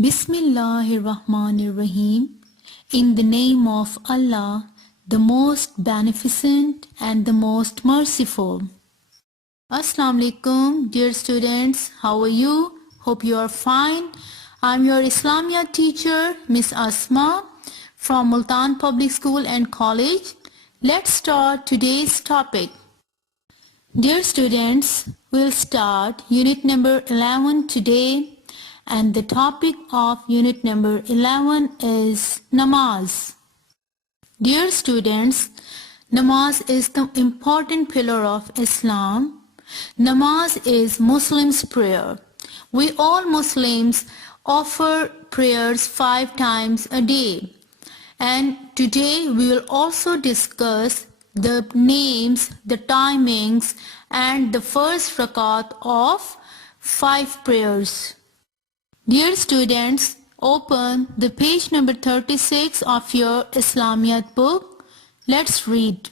Bismillahirrahmanirrahim. In the name of Allah, the most beneficent and the most merciful. Assalamu alaikum, dear students. How are you? Hope you are fine. I'm your Islamia teacher, Miss Asma, from Multan Public School and College. Let's start today's topic. Dear students, we'll start unit number 11 today. And the topic of unit number 11 is namaz. Dear students, namaz is the important pillar of Islam. Namaz is Muslims' prayer. We all Muslims offer prayers 5 times a day. And today we will also discuss the names, the timings, and the first rakat of 5 prayers. Dear students, open the page number 36 of your Islamiyat book. Let's read.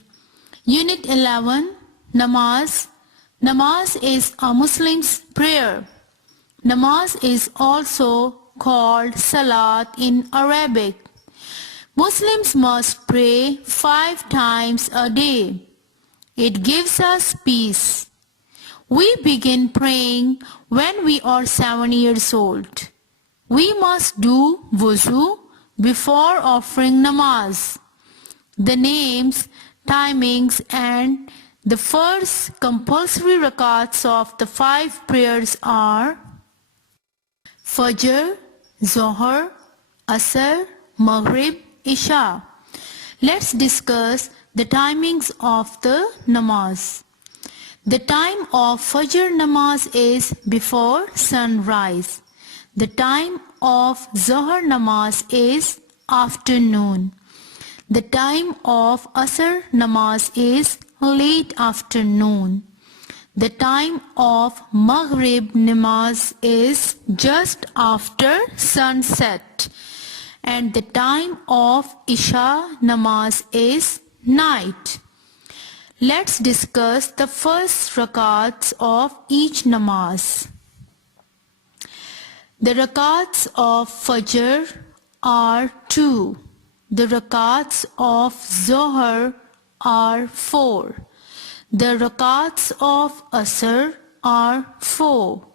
Unit 11, Namaz. Namaz is a Muslim's prayer. Namaz is also called Salat in Arabic. Muslims must pray 5 times a day. It gives us peace. We begin praying when we are 7 years old. We must do wuzu before offering namaz. The names, timings, and the first compulsory rakats of the 5 prayers are Fajr, Zohar, Asr, Maghrib, Isha. Let's discuss the timings of the namaz. The time of Fajr namaz is before sunrise. The time of Zohar namaz is afternoon. The time of Asr namaz is late afternoon. The time of Maghrib namaz is just after sunset. And the time of Isha namaz is night. Let's discuss the first rakats of each namaz. The rakats of Fajr are 2. The rakats of Zohar are 4. The rakats of Asr are 4.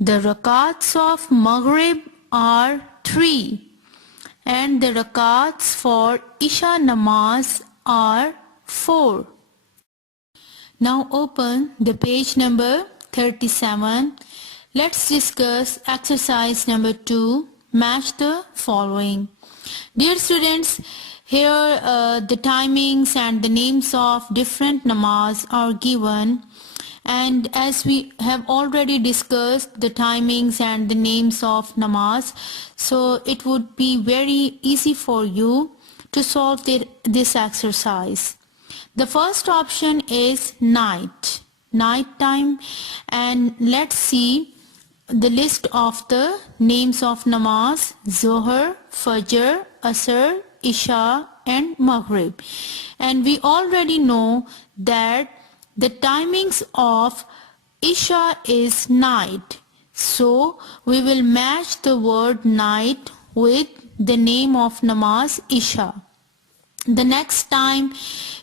The rakats of Maghrib are 3. And the rakats for Isha namaz are 4. Now open the page number 37. Let's discuss exercise number 2. Match the following. Dear students, here the timings and the names of different namaz are given. And as we have already discussed the timings and the names of namaz, so it would be very easy for you to solve this exercise. The first option is night time, and let's see the list of the names of namaz: Zohar, Fajr, Asr, Isha and Maghrib. And we already know that the timings of Isha is night. So we will match the word night with the name of namaz Isha. The next time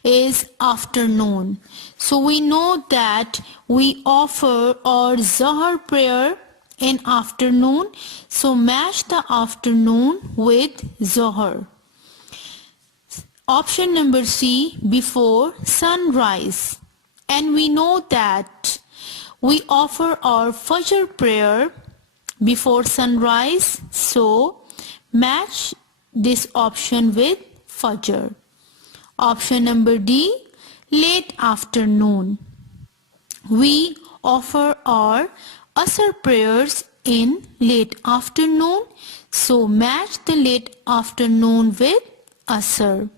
is afternoon. So we know that we offer our Zohar prayer in afternoon. So match the afternoon with Zohar. Option number C, before sunrise. And we know that we offer our Fajr prayer before sunrise. So match this option with Fajr. Option number D, late afternoon. We offer our Asr prayers in late afternoon. So match the late afternoon with Asr.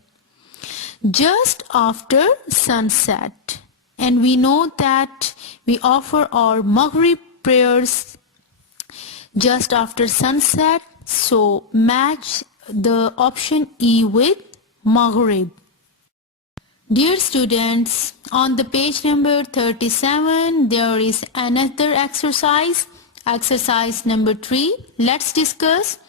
Just after sunset. And we know that we offer our Maghrib prayers just after sunset. So match the option E with Maghrib. Dear students, on the page number 37, there is another exercise. Exercise number 3. Let's discuss.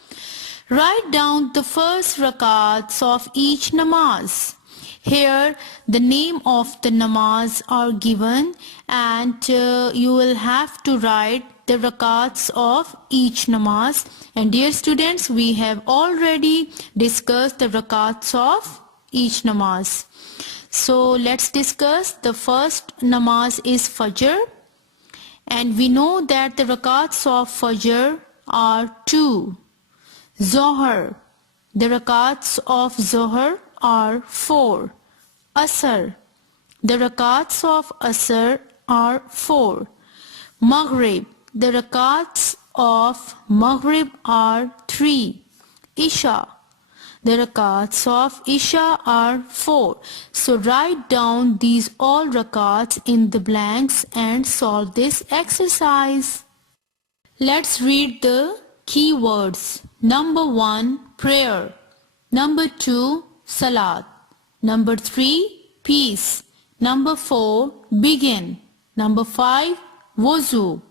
Write down the first rakats of each namaz. Here the name of the namaz are given and you will have to write the rakats of each namaz. And dear students, we have already discussed the rakats of each namaz. So let's discuss. The first namaz is Fajr, and we know that the rakats of Fajr are 2. Zohar, the rakats of Zohar are 4. Asr, the rakats of Asr are 4. Maghrib, the rakats of Maghrib are 3. Isha, the rakats of Isha are 4. So write down these all rakats in the blanks and solve this exercise. Let's read the keywords. Number 1, prayer. Number 2, salat. Number 3, peace. Number 4, begin. Number 5, wuzu.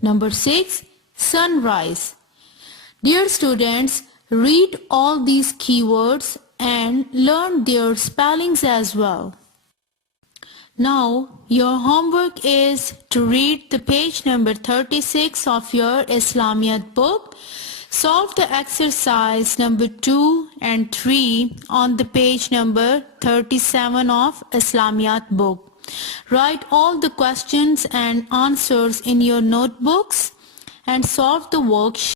Number 6, sunrise. Dear students, read all these keywords and learn their spellings as well. Now, your homework is to read the page number 36 of your Islamiyat book. Solve the exercise number 2 and 3 on the page number 37 of Islamiyat book. Write all the questions and answers in your notebooks and solve the worksheet.